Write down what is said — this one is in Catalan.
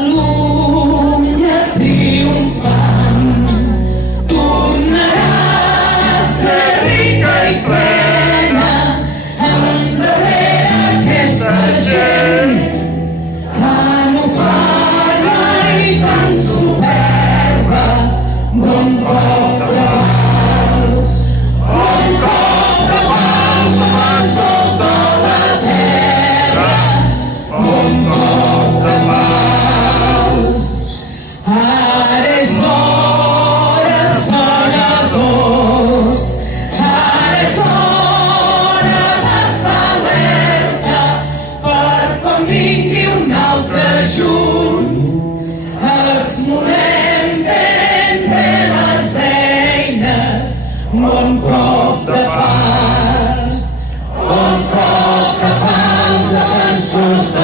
Catalunya triomfant tornarà a ser rica i plena endarrere aquesta gent tan ufana i tan superba. Bon cop de vals, bon cop de vals abans els de la terra, bon cop de vals. Ara és hora, senadors, ara és hora d'estar alerta per quan vingui un altre juny. Esmolem ben bé les eines, bon cop de fals, bon cop de fals, defensors de